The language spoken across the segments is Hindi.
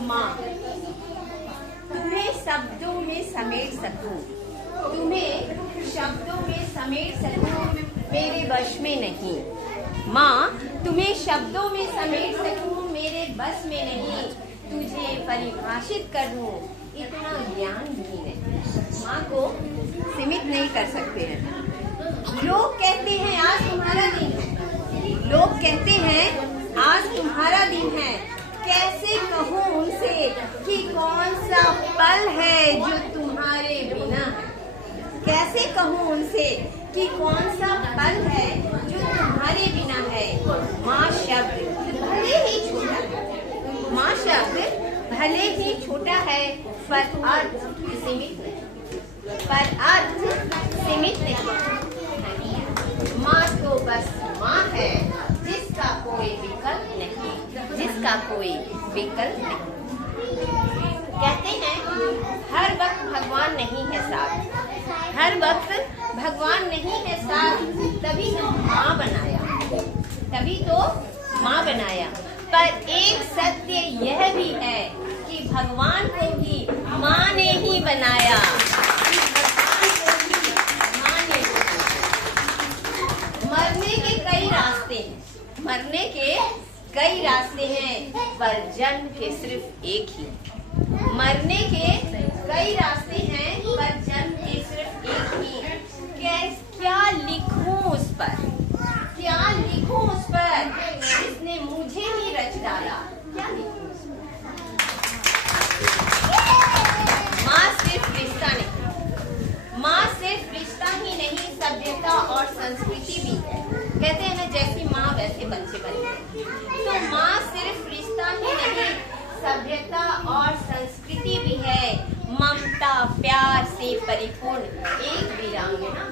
माँ, तुम्हें शब्दों में समेट सकूं, तुम्हें शब्दों में समेट सकूं, मेरे वश में नहीं। माँ, तुम्हें शब्दों में समेट सकूं, मेरे बस में नहीं। तुझे परिभाषित कर दूं, इतना ज्ञान भी नहीं। माँ को सीमित नहीं कर सकते हैं। लोग कहते हैं आज तुम्हारा दिन है, लोग कहते हैं आज तुम्हारा दिन है। कैसे कहूँ उनसे कि कौन सा पल है जो तुम्हारे बिना है। कैसे कहूँ उनसे कि कौन सा पल है जो तुम्हारे बिना है। माँ शब्द भले ही छोटा है, माँ शब्द भले ही छोटा है, पर अर्थ सीमित नहीं, पर अर्थ सीमित नहीं। माँ तो बस माँ है, जिसका कोई विकल्प नहीं, जिसका कोई विकल्प नहीं। कहते हैं हर वक्त भगवान नहीं है साथ, हर वक्त भगवान नहीं है साथ, तभी तो माँ बनाया, तभी तो माँ बनाया। पर एक सत्य यह भी है कि भगवान को भी माँ ने ही बनाया। मरने के कई रास्ते हैं, मरने के कई रास्ते हैं, पर जन्म के सिर्फ एक ही। मरने के कई रास्ते हैं, पर जन्म के सिर्फ एक ही। क्या लिखूं उस पर, क्या लिखूं उस पर, जिसने मुझे ही रच डाला। क्या लिखूं उस पर। माँ सिर्फ रिश्ता नहीं, माँ सिर्फ रिश्ता ही नहीं, सभ्यता और संस्कृति भी है। कहते हैं ना, जैसी माँ वैसे बच्चे बनते हैं। तो माँ सिर्फ रिश्ता ही नहीं, सभ्यता और संस्कृति भी है। ममता प्यार से परिपूर्ण एक वीरांगना।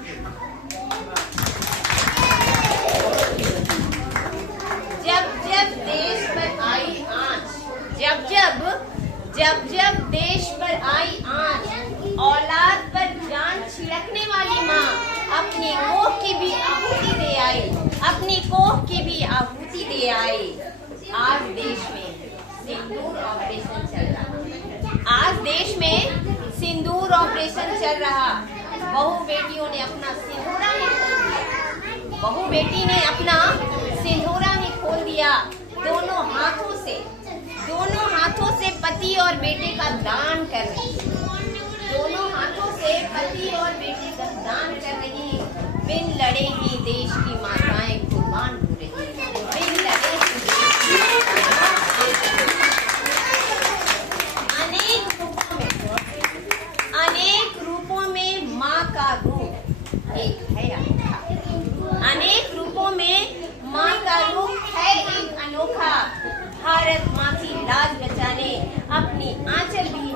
जब जब देश पर आई आँच, जब जब देश पर आई आँच, औलाद पर जान छिड़कने वाली माँ अपनी कोख की भी आहुति दे आई, अपनी कोख की भी आहुति दे आई। आज देश में सिंदूर ऑपरेशन चल रहा, आज देश में सिंदूर ऑपरेशन चल रहा। बहू बेटियों ने अपना सिंदूरा ही खोल दिया, बहू बेटी ने अपना सिंदूरा ही खोल दिया। दोनों हाथों से पति और बेटे का दान कर रही, दोनों हाथों से पति और बेटे का दान कर रही। बिन लड़े ही देश की माताएं कुर्बान हो रही, बिन लड़े ही देश की अनेक रूपों में माँ का रूप एक है अनोखा, अनेक रूपों में माँ का रूप है एक अनोखा। भारत माँ की लाज बचाने अपनी आंचल भी